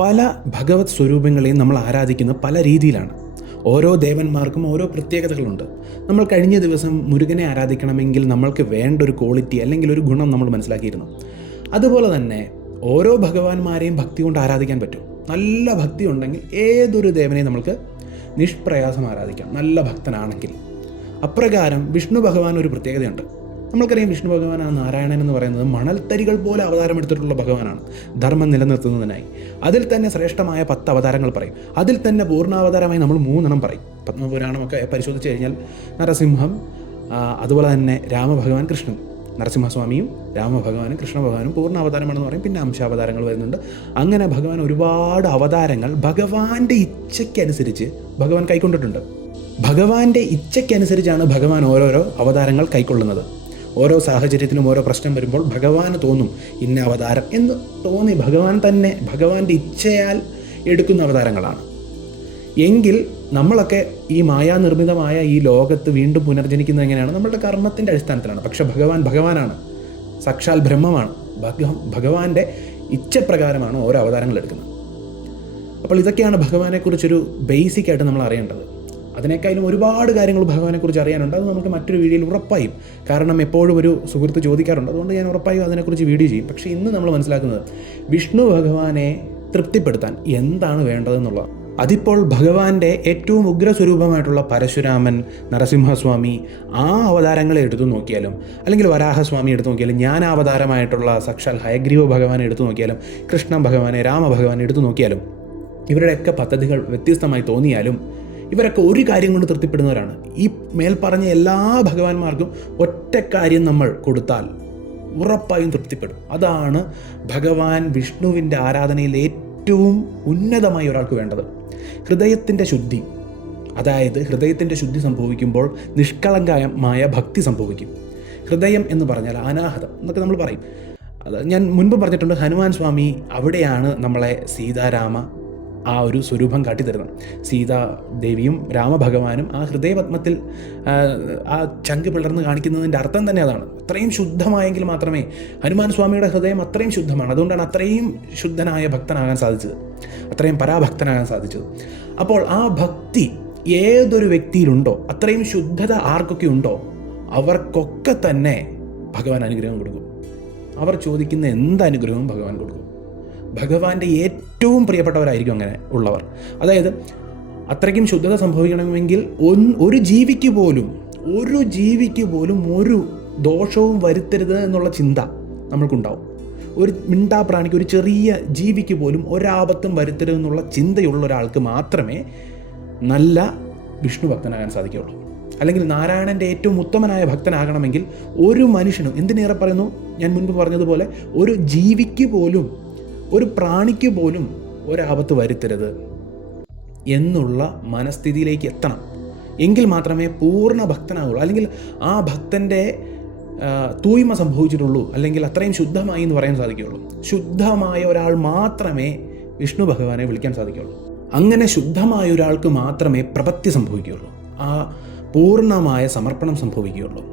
പല ഭഗവത് സ്വരൂപങ്ങളെയും നമ്മൾ ആരാധിക്കുന്ന പല രീതിയിലാണ്. ഓരോ ദേവന്മാർക്കും ഓരോ പ്രത്യേകതകളുണ്ട്. നമ്മൾ കഴിഞ്ഞ ദിവസം മുരുകനെ ആരാധിക്കണമെങ്കിൽ നമ്മൾക്ക് വേണ്ട ഒരു ക്വാളിറ്റി അല്ലെങ്കിൽ ഒരു ഗുണം നമ്മൾ മനസ്സിലാക്കിയിരുന്നു. അതുപോലെ തന്നെ ഓരോ ഭഗവാന്മാരെയും ഭക്തി കൊണ്ട് ആരാധിക്കാൻ പറ്റും. നല്ല ഭക്തി ഉണ്ടെങ്കിൽ ഏതൊരു ദേവനെയും നമ്മൾക്ക് നിഷ്പ്രയാസം ആരാധിക്കാം, നല്ല ഭക്തനാണെങ്കിൽ. അപ്രകാരം വിഷ്ണു ഭഗവാൻ ഒരു പ്രത്യേകതയുണ്ട്. നമ്മൾക്കറിയാം, വിഷ്ണു ഭഗവാൻ നാരായണൻ എന്ന് പറയുന്നത് മണൽത്തരികൾ പോലെ അവതാരമെടുത്തിട്ടുള്ള ഭഗവാനാണ്, ധർമ്മം നിലനിർത്തുന്നതിനായി. അതിൽ തന്നെ ശ്രേഷ്ഠമായ 10 അവതാരങ്ങൾ പറയും. അതിൽ തന്നെ പൂർണ്ണാവതാരമായി നമ്മൾ 3 പറയും. പത്മപുരാണമൊക്കെ പരിശോധിച്ച് കഴിഞ്ഞാൽ നരസിംഹം, അതുപോലെ തന്നെ രാമഭഗവാൻ, കൃഷ്ണൻ. നരസിംഹസ്വാമിയും രാമഭഗവാനും കൃഷ്ണഭഗവാനും പൂർണ്ണാവതാരമാണെന്ന് പറയും. പിന്നെ അംശാവതാരങ്ങൾ വരുന്നുണ്ട്. അങ്ങനെ ഭഗവാൻ ഒരുപാട് അവതാരങ്ങൾ ഭഗവാന്റെ ഇച്ഛയ്ക്കനുസരിച്ച് ഭഗവാൻ കൈക്കൊണ്ടിട്ടുണ്ട്. ഭഗവാന്റെ ഇച്ഛയ്ക്കനുസരിച്ചാണ് ഭഗവാൻ ഓരോരോ അവതാരങ്ങൾ കൈക്കൊള്ളുന്നത്. ഓരോ സാഹചര്യത്തിലും ഓരോ പ്രശ്നം വരുമ്പോൾ ഭഗവാന് തോന്നും ഇന്ന അവതാരം എന്ന് തോന്നി ഭഗവാൻ തന്നെ ഭഗവാന്റെ ഇച്ഛയാൽ എടുക്കുന്ന അവതാരങ്ങളാണ്. എങ്കിൽ നമ്മളൊക്കെ ഈ മായാനിർമ്മിതമായ ഈ ലോകത്ത് വീണ്ടും പുനർജനിക്കുന്നത് എങ്ങനെയാണ്? നമ്മളുടെ കർമ്മത്തിൻ്റെ അടിസ്ഥാനത്തിലാണ്. പക്ഷെ ഭഗവാനാണ്, സാക്ഷാൽ ബ്രഹ്മമാണ്. ഭഗവാന്റെ ഇച്ഛപ്രകാരമാണ് ഓരോ അവതാരങ്ങൾ എടുക്കുന്നത്. അപ്പോൾ ഇതൊക്കെയാണ് ഭഗവാനെക്കുറിച്ചൊരു ബേസിക്കായിട്ട് നമ്മൾ അറിയേണ്ടത്. അതിനേക്കാളും ഒരുപാട് കാര്യങ്ങൾ ഭഗവാനെക്കുറിച്ച് അറിയാനുണ്ട്. അത് നമുക്ക് മറ്റൊരു വീഡിയോയിൽ ഉറപ്പായും, കാരണം എപ്പോഴും ഒരു സുഹൃത്ത് ചോദിക്കാറുണ്ട്, അതുകൊണ്ട് ഞാൻ ഉറപ്പായും അതിനെക്കുറിച്ച് വീഡിയോ ചെയ്യും. പക്ഷേ ഇന്ന് നമ്മൾ മനസ്സിലാക്കുന്നത് വിഷ്ണു ഭഗവാനെ തൃപ്തിപ്പെടുത്താൻ എന്താണ് വേണ്ടതെന്നുള്ളതാണ്. അതിപ്പോൾ ഭഗവാന്റെ ഏറ്റവും ഉഗ്രസ്വരൂപമായിട്ടുള്ള പരശുരാമൻ, നരസിംഹസ്വാമി, ആ അവതാരങ്ങളെ എടുത്തു നോക്കിയാലും, അല്ലെങ്കിൽ വരാഹസ്വാമി എടുത്തു നോക്കിയാലും, ജ്ഞാനാവതാരമായിട്ടുള്ള സാക്ഷാൽ ഹയഗ്രീവ ഭഗവാനെ എടുത്തു നോക്കിയാലും, കൃഷ്ണ ഭഗവാനെ, രാമഭഗവാനെ എടുത്തു നോക്കിയാലും, ഇവരുടെയൊക്കെ പദ്ധതികൾ വ്യത്യസ്തമായി തോന്നിയാലും ഇവരൊക്കെ ഒരു കാര്യം കൊണ്ട് തൃപ്തിപ്പെടുന്നവരാണ്. ഈ മേൽപ്പറഞ്ഞ എല്ലാ ഭഗവാന്മാർക്കും ഒറ്റ കാര്യം നമ്മൾ കൊടുത്താൽ ഉറപ്പായും തൃപ്തിപ്പെടും. അതാണ് ഭഗവാൻ വിഷ്ണുവിൻ്റെ ആരാധനയിൽ ഏറ്റവും ഉന്നതമായി ഒരാൾക്ക് വേണ്ടത്. ഹൃദയത്തിൻ്റെ ശുദ്ധി. അതായത് ഹൃദയത്തിൻ്റെ ശുദ്ധി സംഭവിക്കുമ്പോൾ നിഷ്കളങ്കമായ ഭക്തി സംഭവിക്കും. ഹൃദയം എന്ന് പറഞ്ഞാൽ അനാഹതം എന്നൊക്കെ നമ്മൾ പറയും. അത് ഞാൻ മുൻപ് പറഞ്ഞിട്ടുണ്ട്. ഹനുമാൻ സ്വാമി അവിടെയാണ് നമ്മളെ സീതാരാമ ആ ഒരു സ്വരൂപം കാട്ടിത്തരുന്നത്. സീതാദേവിയും രാമഭഗവാനും ആ ഹൃദയപത്മത്തിൽ ആ ചങ്ക് പിളർന്ന് കാണിക്കുന്നതിൻ്റെ അർത്ഥം തന്നെ അതാണ്. അത്രയും ശുദ്ധമായെങ്കിൽ മാത്രമേ ഹനുമാൻ സ്വാമിയുടെ ഹൃദയം അത്രയും ശുദ്ധമാണ്. അതുകൊണ്ടാണ് അത്രയും ശുദ്ധനായ ഭക്തനാകാൻ സാധിച്ചത്, അത്രയും പരാഭക്തനാകാൻ സാധിച്ചത്. അപ്പോൾ ആ ഭക്തി ഏതൊരു വ്യക്തിയിലുണ്ടോ, അത്രയും ശുദ്ധത ആർക്കൊക്കെ ഉണ്ടോ, അവർക്കൊക്കെ തന്നെ ഭഗവാൻ അനുഗ്രഹം കൊടുക്കും. അവർ ചോദിക്കുന്ന എന്ത് അനുഗ്രഹവും ഭഗവാൻ കൊടുക്കും. ഭഗവാന്റെ ഏറ്റവും പ്രിയപ്പെട്ടവരായിരിക്കും അങ്ങനെ ഉള്ളവർ. അതായത് അത്രയ്ക്കും ശുദ്ധത സംഭവിക്കണമെങ്കിൽ ഒരു ജീവിക്ക് പോലും ഒരു ദോഷവും വരുത്തരുത് എന്നുള്ള ചിന്ത നമ്മൾക്കുണ്ടാവും. ഒരു മിണ്ടാപ്രാണിക്ക്, ഒരു ചെറിയ ജീവിക്ക് പോലും ഒരാപത്തും വരുത്തരുതെന്നുള്ള ചിന്തയുള്ള ഒരാൾക്ക് മാത്രമേ നല്ല വിഷ്ണു ഭക്തനാകാൻ സാധിക്കുകയുള്ളൂ. അല്ലെങ്കിൽ നാരായണൻ്റെ ഏറ്റവും ഉത്തമനായ ഭക്തനാകണമെങ്കിൽ ഒരു മനുഷ്യനും, എന്തിനേറെ പറയുന്നു, ഞാൻ മുൻപ് പറഞ്ഞതുപോലെ ഒരു ജീവിക്ക് പോലും, ഒരു പ്രാണിക്ക് പോലും ഒരാപത്ത് വരുത്തരുത് എന്നുള്ള മനസ്ഥിതിയിലേക്ക് എത്തണം. എങ്കിൽ മാത്രമേ പൂർണ്ണ ഭക്തനാകുള്ളൂ. അല്ലെങ്കിൽ ആ ഭക്തൻ്റെ തൂയ്മ സംഭവിച്ചിട്ടുള്ളൂ, അല്ലെങ്കിൽ അത്രയും ശുദ്ധമായി എന്ന് പറയാൻ സാധിക്കുകയുള്ളൂ. ശുദ്ധമായ ഒരാൾ മാത്രമേ വിഷ്ണു ഭഗവാനെ വിളിക്കാൻ സാധിക്കുകയുള്ളൂ. അങ്ങനെ ശുദ്ധമായ ഒരാൾക്ക് മാത്രമേ പ്രപത്തി സംഭവിക്കുകയുള്ളൂ, ആ പൂർണ്ണമായ സമർപ്പണം സംഭവിക്കുകയുള്ളൂ.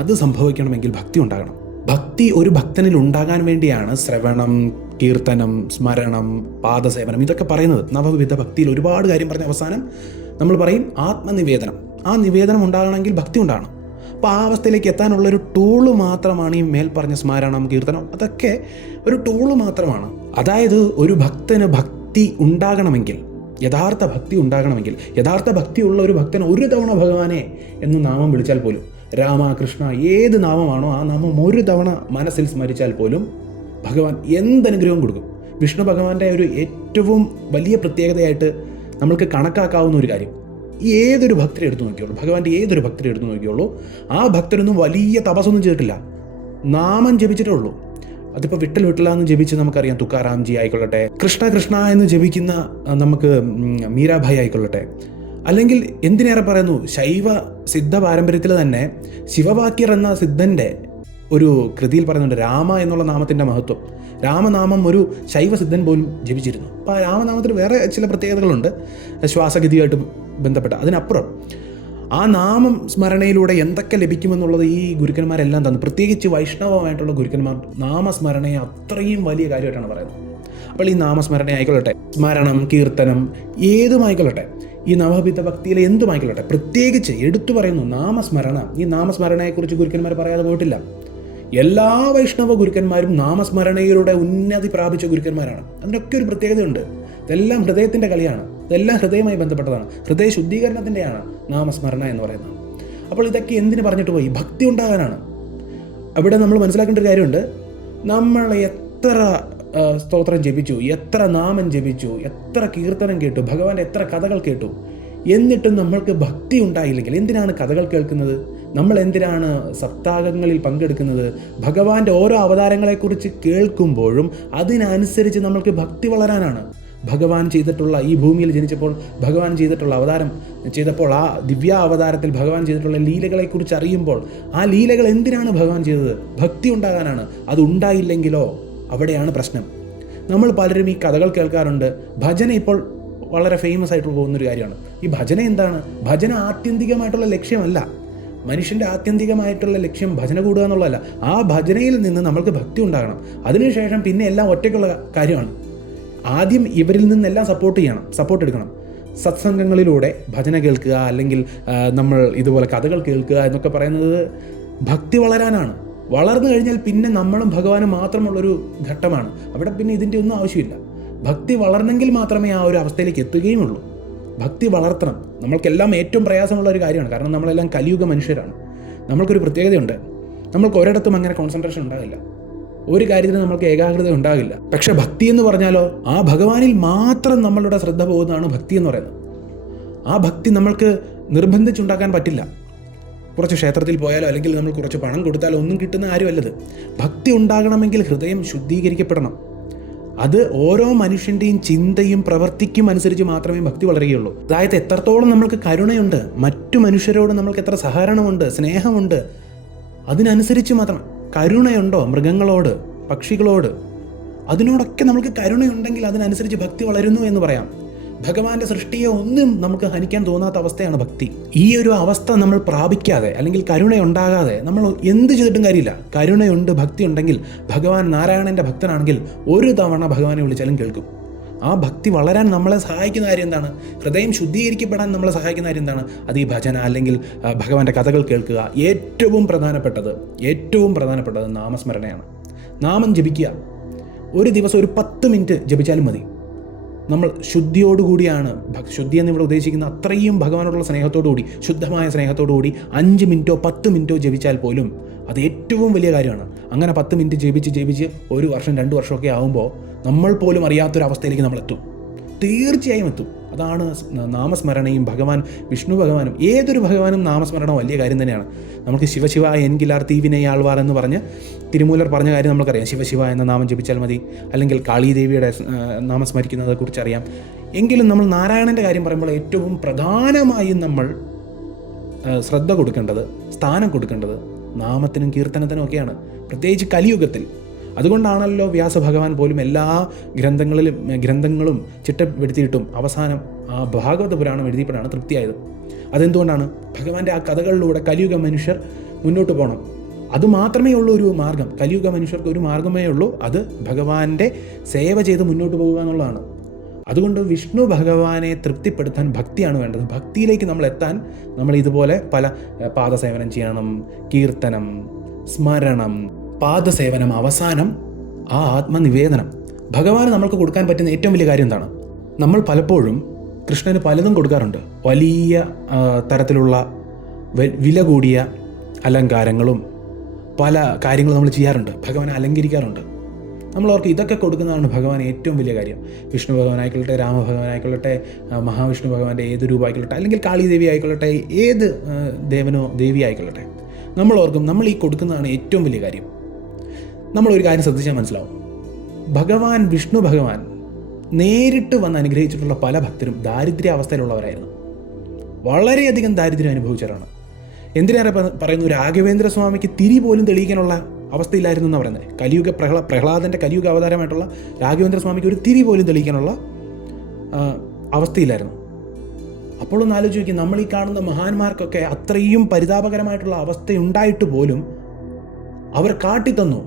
അത് സംഭവിക്കണമെങ്കിൽ ഭക്തി ഉണ്ടാകണം. ഭക്തി ഒരു ഭക്തനിൽ ഉണ്ടാകാൻ വേണ്ടിയാണ് ശ്രവണം, കീർത്തനം, സ്മരണം, പാദസേവനം ഇതൊക്കെ പറയുന്നത്. നവവിധ ഭക്തിയിൽ ഒരുപാട് കാര്യം പറഞ്ഞ അവസാനം നമ്മൾ പറയും ആത്മനിവേദനം. ആ നിവേദനം ഉണ്ടാകണമെങ്കിൽ ഭക്തി ഉണ്ടാകണം. അപ്പോൾ ആ അവസ്ഥയിലേക്ക് എത്താനുള്ളൊരു ടൂള് മാത്രമാണ് ഈ മേൽപ്പറഞ്ഞ സ്മരണം, കീർത്തനം. അതൊക്കെ ഒരു ടൂള് മാത്രമാണ്. അതായത് ഒരു ഭക്തന് ഭക്തി ഉണ്ടാകണമെങ്കിൽ, യഥാർത്ഥ ഭക്തി ഉണ്ടാകണമെങ്കിൽ, യഥാർത്ഥ ഭക്തിയുള്ള ഒരു ഭക്തൻ ഒരു തവണ ഭഗവാനെ എന്ന് നാമം വിളിച്ചാൽ പോലും, രാമ, കൃഷ്ണ, ഏത് നാമമാണോ ആ നാമം ഒരു തവണ മനസ്സിൽ സ്മരിച്ചാൽ പോലും ഭഗവാൻ എന്തനുഗ്രഹവും കൊടുക്കും. വിഷ്ണു ഭഗവാന്റെ ഒരു ഏറ്റവും വലിയ പ്രത്യേകതയായിട്ട് നമ്മൾക്ക് കണക്കാക്കാവുന്ന ഒരു കാര്യം, ഏതൊരു ഭക്തരെ എടുത്തു നോക്കിയുള്ളൂ, ഭഗവാന്റെ ഏതൊരു ഭക്തരെ എടുത്തു നോക്കിയുള്ളൂ, ആ ഭക്തരൊന്നും വലിയ തപസ്സൊന്നും ചെയ്തിട്ടില്ല, നാമം ജപിച്ചിട്ടേ ഉള്ളൂ. അതിപ്പോൾ വിട്ടല എന്ന് ജപിച്ച് നമുക്കറിയാം തുക്കാറാംജി ആയിക്കൊള്ളട്ടെ, കൃഷ്ണ കൃഷ്ണ എന്ന് ജപിക്കുന്ന നമുക്ക് മീരാഭായി ആയിക്കൊള്ളട്ടെ, അല്ലെങ്കിൽ എന്തിനേറെ പറയുന്നു ശൈവ സിദ്ധ പാരമ്പര്യത്തിൽ തന്നെ ശിവവാക്യർ എന്ന സിദ്ധൻ്റെ ഒരു കൃതിയിൽ പറയുന്നുണ്ട് രാമ എന്നുള്ള നാമത്തിൻ്റെ മഹത്വം. രാമനാമം ഒരു ശൈവസിദ്ധൻ പോലും ജപിച്ചിരുന്നു. അപ്പോൾ ആ രാമനാമത്തിന് വേറെ ചില പ്രത്യേകതകളുണ്ട് ശ്വാസഗതിയായിട്ട് ബന്ധപ്പെട്ട. അതിനപ്പുറം ആ നാമം സ്മരണയിലൂടെ എന്തൊക്കെ ലഭിക്കുമെന്നുള്ളത് ഈ ഗുരുക്കന്മാരെല്ലാം തന്നു. പ്രത്യേകിച്ച് വൈഷ്ണവമായിട്ടുള്ള ഗുരുക്കന്മാർ നാമസ്മരണയെ അത്രയും വലിയ കാര്യമായിട്ടാണ് പറയുന്നത്. അപ്പോൾ ഈ നാമസ്മരണ ആയിക്കൊള്ളട്ടെ, സ്മരണം, കീർത്തനം ഏതുമായിക്കൊള്ളട്ടെ, ഈ നവവിധ ഭക്തിയിലെ എന്തുമായിക്കൊള്ളട്ടെ, പ്രത്യേകിച്ച് എടുത്തു പറയുന്നു നാമസ്മരണ. ഈ നാമസ്മരണയെക്കുറിച്ച് ഗുരുക്കന്മാർ പറയാതെ പോയിട്ടില്ല. എല്ലാ വൈഷ്ണവ ഗുരുക്കന്മാരും നാമസ്മരണയിലൂടെ ഉന്നതി പ്രാപിച്ച ഗുരുക്കന്മാരാണ്. അതിനൊക്കെ ഒരു പ്രത്യേകതയുണ്ട്. ഇതെല്ലാം ഹൃദയത്തിൻ്റെ കളിയാണ്, ഇതെല്ലാം ഹൃദയവുമായി ബന്ധപ്പെട്ടതാണ്, ഹൃദയ ശുദ്ധീകരണത്തിൻ്റെയാണ് നാമസ്മരണ എന്ന് പറയുന്നത്. അപ്പോൾ ഇതൊക്കെ എന്തിനു പറഞ്ഞിട്ട് പോയി? ഭക്തി ഉണ്ടാകാനാണ്. അവിടെ നമ്മൾ മനസ്സിലാക്കേണ്ട ഒരു കാര്യമുണ്ട്. നമ്മൾ എത്ര സ്തോത്രം ജപിച്ചു, എത്ര നാമം ജപിച്ചു, എത്ര കീർത്തനം കേട്ടു, ഭഗവാന്റെ എത്ര കഥകൾ കേട്ടു, എന്നിട്ടും നമ്മൾക്ക് ഭക്തി ഉണ്ടായില്ലെങ്കിൽ എന്തിനാണ് കഥകൾ കേൾക്കുന്നത്? നമ്മൾ എന്തിനാണ് സപ്താഹങ്ങളിൽ പങ്കെടുക്കുന്നത്? ഭഗവാന്റെ ഓരോ അവതാരങ്ങളെക്കുറിച്ച് കേൾക്കുമ്പോഴും അതിനനുസരിച്ച് നമ്മൾക്ക് ഭക്തി വളരാനാണ്. ഭഗവാൻ ചെയ്തിട്ടുള്ള, ഈ ഭൂമിയിൽ ജനിച്ചപ്പോൾ ഭഗവാൻ ചെയ്തിട്ടുള്ള അവതാരം ചെയ്തപ്പോൾ, ആ ദിവ്യ അവതാരത്തിൽ ഭഗവാൻ ചെയ്തിട്ടുള്ള ലീലകളെക്കുറിച്ച് അറിയുമ്പോൾ, ആ ലീലകൾ എന്തിനാണ് ഭഗവാൻ ചെയ്തത്? ഭക്തി ഉണ്ടാകാനാണ്. അത് ഉണ്ടായില്ലെങ്കിലോ അവിടെയാണ് പ്രശ്നം. നമ്മൾ പലരും ഈ കഥകൾ കേൾക്കാറുണ്ട്. ഭജന ഇപ്പോൾ വളരെ ഫേമസ് ആയിട്ട് പോകുന്നൊരു കാര്യമാണ്. ഈ ഭജന എന്താണ്? ഭജന ആത്യന്തികമായിട്ടുള്ള ലക്ഷ്യമല്ല. മനുഷ്യൻ്റെ ആത്യന്തികമായിട്ടുള്ള ലക്ഷ്യം ഭജന കൂടുക എന്നുള്ളതല്ല. ആ ഭജനയിൽ നിന്ന് നമ്മൾക്ക് ഭക്തി ഉണ്ടാകണം. അതിനുശേഷം പിന്നെ എല്ലാം ഒറ്റയ്ക്കുള്ള കാര്യമാണ്. ആദ്യം ഇവരിൽ നിന്നെല്ലാം സപ്പോർട്ട് എടുക്കണം. സത്സംഗങ്ങളിലൂടെ ഭജന കേൾക്കുക, അല്ലെങ്കിൽ നമ്മൾ ഇതുപോലെ കഥകൾ കേൾക്കുക എന്നൊക്കെ പറയുന്നത് ഭക്തി വളരാനാണ്. വളർന്നു കഴിഞ്ഞാൽ പിന്നെ നമ്മളും ഭഗവാനും മാത്രമുള്ളൊരു ഘട്ടമാണ്. അവിടെ പിന്നെ ഇതിൻ്റെ ഒന്നും ആവശ്യമില്ല. ഭക്തി വളർന്നെങ്കിൽ മാത്രമേ ആ ഒരു അവസ്ഥയിലേക്ക് എത്തുകയുമുള്ളൂ. ഭക്തി വളർത്തണം. നമ്മൾക്കെല്ലാം ഏറ്റവും പ്രയാസമുള്ള ഒരു കാര്യമാണ്. കാരണം നമ്മളെല്ലാം കലിയുഗ മനുഷ്യരാണ്. നമ്മൾക്കൊരു പ്രത്യേകതയുണ്ട്. നമ്മൾക്ക് ഒരിടത്തും അങ്ങനെ കോൺസെൻട്രേഷൻ ഉണ്ടാകില്ല, ഒരു കാര്യത്തിന് നമ്മൾക്ക് ഏകാഗ്രത ഉണ്ടാകില്ല. പക്ഷെ ഭക്തി എന്ന് പറഞ്ഞാലോ, ആ ഭഗവാനിൽ മാത്രം നമ്മളുടെ ശ്രദ്ധ പോകുന്നതാണ് ഭക്തി എന്ന് പറയുന്നത്. ആ ഭക്തി നമ്മൾക്ക് നിർബന്ധിച്ചുണ്ടാക്കാൻ പറ്റില്ല. കുറച്ച് ക്ഷേത്രത്തിൽ പോയാലോ അല്ലെങ്കിൽ നമ്മൾ കുറച്ച് പണം കൊടുത്താലോ ഒന്നും കിട്ടുന്ന കാര്യമല്ലത്. ഭക്തി ഉണ്ടാകണമെങ്കിൽ ഹൃദയം ശുദ്ധീകരിക്കപ്പെടണം. അത് ഓരോ മനുഷ്യൻ്റെയും ചിന്തയും പ്രവർത്തിക്കും അനുസരിച്ച് മാത്രമേ ഭക്തി വളരുകയുള്ളൂ. അതായത് എത്രത്തോളം നമ്മൾക്ക് കരുണയുണ്ട്, മറ്റു മനുഷ്യരോട് നമ്മൾക്ക് എത്ര സഹകരണമുണ്ട്, സ്നേഹമുണ്ട്, അതിനനുസരിച്ച് മാത്രം. കരുണയുണ്ടോ മൃഗങ്ങളോട്, പക്ഷികളോട്, അതിനോടൊക്കെ നമുക്ക് കരുണയുണ്ടെങ്കിൽ അതിനനുസരിച്ച് ഭക്തി വളരുന്നു എന്ന് പറയാം. ഭഗവാന്റെ സൃഷ്ടിയെ ഒന്നും നമുക്ക് ഹനിക്കാൻ തോന്നാത്ത അവസ്ഥയാണ് ഭക്തി. ഈ ഒരു അവസ്ഥ നമ്മൾ പ്രാപിക്കാതെ, അല്ലെങ്കിൽ കരുണയുണ്ടാകാതെ നമ്മൾ എന്ത് ചെയ്തിട്ടും കാര്യമില്ല. കരുണയുണ്ട്, ഭക്തി ഉണ്ടെങ്കിൽ, ഭഗവാൻ നാരായണൻ്റെ ഭക്തനാണെങ്കിൽ ഒരു തവണ ഭഗവാനെ വിളിച്ചാലും കേൾക്കും. ആ ഭക്തി വളരാൻ നമ്മളെ സഹായിക്കുന്ന കാര്യം എന്താണ്? ഹൃദയം ശുദ്ധീകരിക്കപ്പെടാൻ നമ്മളെ സഹായിക്കുന്ന കാര്യം എന്താണ്? അത് ഈ ഭജന അല്ലെങ്കിൽ ഭഗവാന്റെ കഥകൾ കേൾക്കുക. ഏറ്റവും പ്രധാനപ്പെട്ടത് നാമസ്മരണയാണ്. നാമം ജപിക്കുക. ഒരു ദിവസം ഒരു 10 മിനിറ്റ് ജപിച്ചാലും മതി. നമ്മൾ ശുദ്ധിയോടുകൂടിയാണ്, ശുദ്ധി എന്നിവിടെ ഉദ്ദേശിക്കുന്ന അത്രയും ഭഗവാനോടുള്ള സ്നേഹത്തോടു കൂടി, ശുദ്ധമായ സ്നേഹത്തോടു കൂടി 5 മിനിറ്റോ 10 മിനിറ്റോ ജപിച്ചാൽ പോലും അത് ഏറ്റവും വലിയ കാര്യമാണ്. അങ്ങനെ 10 മിനിറ്റ് ജപിച്ച് 1 വർഷം 2 വർഷമൊക്കെ ആകുമ്പോൾ നമ്മൾ പോലും അറിയാത്തൊരവസ്ഥയിലേക്ക് നമ്മൾ എത്തും. തീർച്ചയായും എത്തും. അതാണ് നാമസ്മരണയും ഭഗവാൻ വിഷ്ണു ഭഗവാനും, ഏതൊരു ഭഗവാനും നാമസ്മരണ വലിയ കാര്യം തന്നെയാണ്. നമുക്ക് ശിവശിവ എൻകിലാർ തീവിനയാൾവാർ എന്ന് പറഞ്ഞ് തിരുമൂലർ പറഞ്ഞ കാര്യം നമുക്കറിയാം. ശിവശിവ എന്ന നാമം ജപിച്ചാൽ മതി. അല്ലെങ്കിൽ കാളീദേവിയുടെ നാമം സ്മരിക്കുന്നതിനെ കുറിച്ചറിയാം. എങ്കിലും നമ്മൾ നാരായണൻ്റെ കാര്യം പറയുമ്പോൾ ഏറ്റവും പ്രധാനമായും നമ്മൾ ശ്രദ്ധ കൊടുക്കേണ്ടത്, സ്ഥാനം കൊടുക്കേണ്ടത് നാമത്തിനും കീർത്തനത്തിനും ഒക്കെയാണ്, പ്രത്യേകിച്ച് കലിയുഗത്തിൽ. അതുകൊണ്ടാണല്ലോ വ്യാസഭഗവാൻ പോലും എല്ലാ ഗ്രന്ഥങ്ങളും ചിട്ടപ്പെടുത്തിയിട്ടും അവസാനം ആ ഭാഗവത പുരാണം എഴുതിയപ്പോഴാണ് തൃപ്തിയായത്. അതെന്തുകൊണ്ടാണ്? ഭഗവാന്റെ ആ കഥകളിലൂടെ കലിയുഗ മനുഷ്യർ മുന്നോട്ട് പോകണം. അതുമാത്രമേ ഉള്ളൂ ഒരു മാർഗം. കലിയുഗ മനുഷ്യർക്ക് ഒരു മാർഗമേ ഉള്ളൂ, അത് ഭഗവാന്റെ സേവ ചെയ്ത് മുന്നോട്ട് പോകുക എന്നുള്ളതാണ്. അതുകൊണ്ട് വിഷ്ണു ഭഗവാനെ തൃപ്തിപ്പെടുത്താൻ ഭക്തിയാണ് വേണ്ടത്. ഭക്തിയിലേക്ക് നമ്മൾ എത്താൻ നമ്മൾ ഇതുപോലെ പല പാദസേവനം ചെയ്യണം, കീർത്തനം, സ്മരണം, പാദസേവനം, അവസാനം ആ ആത്മനിവേദനം. ഭഗവാന് നമ്മൾക്ക് കൊടുക്കാൻ പറ്റുന്ന ഏറ്റവും വലിയ കാര്യം എന്താണ്? നമ്മൾ പലപ്പോഴും കൃഷ്ണന് പലതും കൊടുക്കാറുണ്ട്. വലിയ തരത്തിലുള്ള വില കൂടിയ അലങ്കാരങ്ങളും പല കാര്യങ്ങളും നമ്മൾ ചെയ്യാറുണ്ട്. ഭഗവാനെ അലങ്കരിക്കാറുണ്ട്. നമ്മളവർക്ക് ഇതൊക്കെ കൊടുക്കുന്നതാണ് ഭഗവാൻ ഏറ്റവും വലിയ കാര്യം. വിഷ്ണു ഭഗവാനായിക്കൊള്ളട്ടെ, രാമഭഗവാനായിക്കൊള്ളട്ടെ, മഹാവിഷ്ണു ഭഗവാന്റെ ഏത് രൂപമായിക്കൊള്ളട്ടെ, അല്ലെങ്കിൽ കാളീദേവി ആയിക്കൊള്ളട്ടെ, ഏത് ദേവനോ ദേവി ആയിക്കൊള്ളട്ടെ, നമ്മളോർക്കും നമ്മൾ ഈ കൊടുക്കുന്നതാണ് ഏറ്റവും വലിയ കാര്യം. നമ്മളൊരു കാര്യം ശ്രദ്ധിച്ചാൽ മനസ്സിലാവും. ഭഗവാൻ വിഷ്ണു ഭഗവാൻ നേരിട്ട് വന്ന് അനുഗ്രഹിച്ചിട്ടുള്ള പല ഭക്തരും ദാരിദ്ര്യാവസ്ഥയിലുള്ളവരായിരുന്നു. വളരെയധികം ദാരിദ്ര്യം അനുഭവിച്ചവരാണ്. എന്തിനേറെ പറയുന്നു, രാഘവേന്ദ്ര സ്വാമിക്ക് തിരി പോലും തെളിയിക്കാനുള്ള അവസ്ഥയില്ലായിരുന്നു എന്നാണ് പറയുന്നത്. പ്രഹ്ലാദൻ്റെ കലിയുഗ അവതാരമായിട്ടുള്ള രാഘവേന്ദ്ര സ്വാമിക്ക് ഒരു തിരി പോലും തെളിയിക്കാനുള്ള അവസ്ഥയില്ലായിരുന്നു. അപ്പോൾ ഒന്ന് ആലോചിച്ച് നോക്കി, നമ്മൾ ഈ കാണുന്ന മഹാന്മാർക്കൊക്കെ അത്രയും പരിതാപകരമായിട്ടുള്ള അവസ്ഥയുണ്ടായിട്ട് പോലും അവർ കാട്ടിത്തന്നു.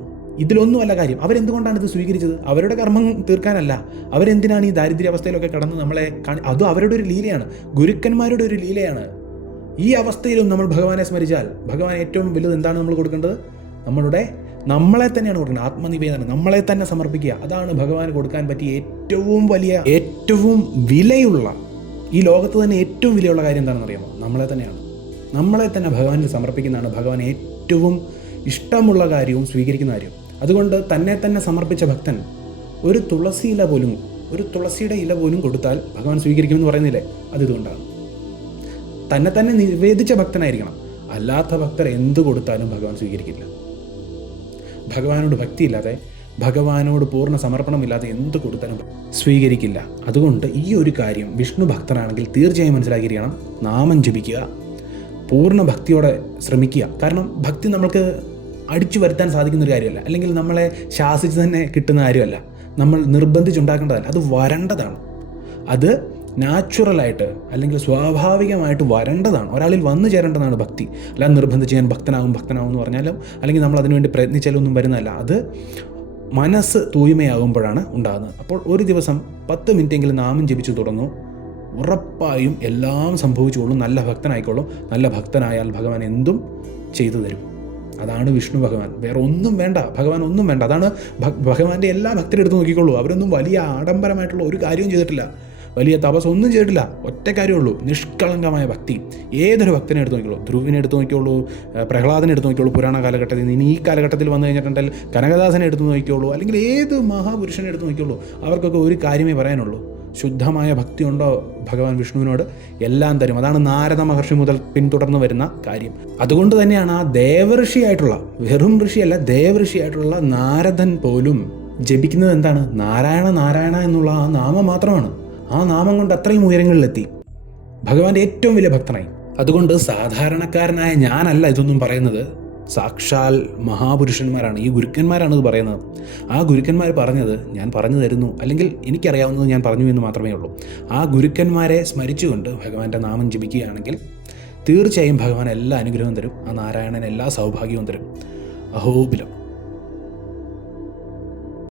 ഇതിലൊന്നുമല്ല കാര്യം. അവരെന്തുകൊണ്ടാണ് ഇത് സ്വീകരിച്ചത്? അവരുടെ കർമ്മം തീർക്കാനല്ല. അവരെന്തിനാണ് ഈ ദാരിദ്ര്യാവസ്ഥയിലൊക്കെ കടന്ന് നമ്മളെ അതും അവരുടെ ഒരു ലീലയാണ്, ഗുരുക്കന്മാരുടെ ഒരു ലീലയാണ്. ഈ അവസ്ഥയിലും നമ്മൾ ഭഗവാനെ സ്മരിച്ചാൽ ഭഗവാൻ ഏറ്റവും വലുത് എന്താണ് നമ്മൾ കൊടുക്കേണ്ടത്? നമ്മളെ തന്നെയാണ് കൊടുക്കുന്നത്. ആത്മനിവേദനം, നമ്മളെ തന്നെ സമർപ്പിക്കുക. അതാണ് ഭഗവാന് കൊടുക്കാൻ പറ്റിയ ഏറ്റവും വലിയ, ഏറ്റവും വിലയുള്ള, ഈ ലോകത്ത് തന്നെ ഏറ്റവും വിലയുള്ള കാര്യം എന്താണെന്ന് അറിയാമോ? നമ്മളെ തന്നെയാണ്. നമ്മളെ തന്നെ ഭഗവാനിൽ സമർപ്പിക്കുന്നതാണ് ഭഗവാൻ ഏറ്റവും ഇഷ്ടമുള്ള കാര്യവും സ്വീകരിക്കുന്ന കാര്യവും. അതുകൊണ്ട് തന്നെ തന്നെ സമർപ്പിച്ച ഭക്തൻ ഒരു തുളസിയുടെ ഇല പോലും കൊടുത്താൽ ഭഗവാൻ സ്വീകരിക്കുമെന്ന് പറയുന്നില്ലേ? അതിതുകൊണ്ടാണ്. തന്നെ തന്നെ നിവേദിച്ച ഭക്തനായിരിക്കണം. അല്ലാത്ത ഭക്തർ എന്ത് കൊടുത്താലും ഭഗവാൻ സ്വീകരിക്കില്ല. ഭഗവാനോട് ഭക്തിയില്ലാതെ, ഭഗവാനോട് പൂർണ്ണ സമർപ്പണമില്ലാതെ എന്ത് കൊടുത്താലും സ്വീകരിക്കില്ല. അതുകൊണ്ട് ഈ ഒരു കാര്യം വിഷ്ണു ഭക്തനാണെങ്കിൽ തീർച്ചയായും മനസ്സിലാക്കിയിരിക്കണം. നാമം ജപിക്കുക, പൂർണ്ണ ഭക്തിയോടെ ശ്രമിക്കുക. കാരണം ഭക്തി നമ്മൾക്ക് അടിച്ചു വരുത്താൻ സാധിക്കുന്നൊരു കാര്യമല്ല, അല്ലെങ്കിൽ നമ്മളെ ശാസിച്ച് തന്നെ കിട്ടുന്ന കാര്യമല്ല, നമ്മൾ നിർബന്ധിച്ചുണ്ടാക്കേണ്ടതല്ല. അത് വരേണ്ടതാണ്. അത് നാച്ചുറലായിട്ട് അല്ലെങ്കിൽ സ്വാഭാവികമായിട്ട് വരേണ്ടതാണ്. ഒരാളിൽ വന്നു ചേരേണ്ടതാണ് ഭക്തി. അല്ലാതെ നിർബന്ധിച്ച് ഞാൻ ഭക്തനാവും എന്ന് പറഞ്ഞാലും, അല്ലെങ്കിൽ നമ്മൾ അതിനുവേണ്ടി പ്രയത്നിച്ചാലും ഒന്നും വരുന്നതല്ല. അത് മനസ്സ് തൂയ്മയാകുമ്പോഴാണ് ഉണ്ടാകുന്നത്. അപ്പോൾ ഒരു ദിവസം 10 മിനിറ്റെങ്കിലും നാമം ജപിച്ചു തുടങ്ങും. ഉറപ്പായും എല്ലാം സംഭവിച്ചുകൊള്ളും. നല്ല ഭക്തനായിക്കോളും. നല്ല ഭക്തനായാൽ ഭഗവാൻ എന്തും ചെയ്തു തരും. അതാണ് വിഷ്ണു ഭഗവാൻ. വേറെ ഒന്നും വേണ്ട, ഭഗവാൻ ഒന്നും വേണ്ട. അതാണ് ഭഗവാന്റെ എല്ലാ ഭക്തരെ എടുത്ത് നോക്കിക്കോളൂ. അവരൊന്നും വലിയ ആഡംബരമായിട്ടുള്ള ഒരു കാര്യവും ചെയ്തിട്ടില്ല, വലിയ തപസ്സൊന്നും ചെയ്തിട്ടില്ല. ഒറ്റ കാര്യമുള്ളൂ, നിഷ്കളങ്കമായ ഭക്തി. ഏതൊരു ഭക്തനെ എടുത്ത് നോക്കിക്കോളൂ. ധ്രുവിനെ എടുത്ത് നോക്കിക്കോളൂ, പ്രഹ്ലാദനെ എടുത്ത് നോക്കിക്കോളൂ പുരാണ കാലഘട്ടത്തിൽ നിന്ന്. ഇനി ഈ കാലഘട്ടത്തിൽ വന്നു കഴിഞ്ഞിട്ടുണ്ടെങ്കിൽ കനകദാസനെ എടുത്ത് നോക്കിക്കോളൂ, അല്ലെങ്കിൽ ഏത് മഹാപുരുഷനെ എടുത്ത് നോക്കിക്കോളൂ. അവർക്കൊക്കെ ഒരു കാര്യമേ പറയാനുള്ളൂ: ശുദ്ധമായ ഭക്തി ഉണ്ടോ ഭഗവാൻ വിഷ്ണുവിനോട്, എല്ലാം തരും. അതാണ് നാരദ മഹർഷി മുതൽ പിന്തുടർന്ന് വരുന്ന കാര്യം. അതുകൊണ്ട് തന്നെയാണ് ആ ദേവഋഷിയായിട്ടുള്ള, വെറും ഋഷിയല്ല, ദേവഋഷിയായിട്ടുള്ള നാരദൻ പോലും ജപിക്കുന്നത് എന്താണ്? നാരായണ നാരായണ എന്നുള്ള ആ നാമം മാത്രമാണ്. ആ നാമം കൊണ്ട് അത്രയും ഉയരങ്ങളിലെത്തി, ഭഗവാന്റെ ഏറ്റവും വലിയ ഭക്തനായി. അതുകൊണ്ട് സാധാരണക്കാരനായ ഞാനല്ല ഇതൊന്നും പറയുന്നത്, സാക്ഷാൽ മഹാപുരുഷന്മാരാണ്, ഈ ഗുരുക്കന്മാരാണ് ഇത് പറയുന്നത്. ആ ഗുരുക്കന്മാർ പറഞ്ഞത് ഞാൻ പറഞ്ഞു തരുന്നു, അല്ലെങ്കിൽ എനിക്കറിയാവുന്നത് ഞാൻ പറഞ്ഞു എന്ന് മാത്രമേ ഉള്ളൂ. ആ ഗുരുക്കന്മാരെ സ്മരിച്ചുകൊണ്ട് ഭഗവാന്റെ നാമം ജപിക്കുകയാണെങ്കിൽ തീർച്ചയായും ഭഗവാൻ എല്ലാ അനുഗ്രഹവും തരും. ആ നാരായണൻ എല്ലാ സൗഭാഗ്യവും തരും. അഹോബിലം.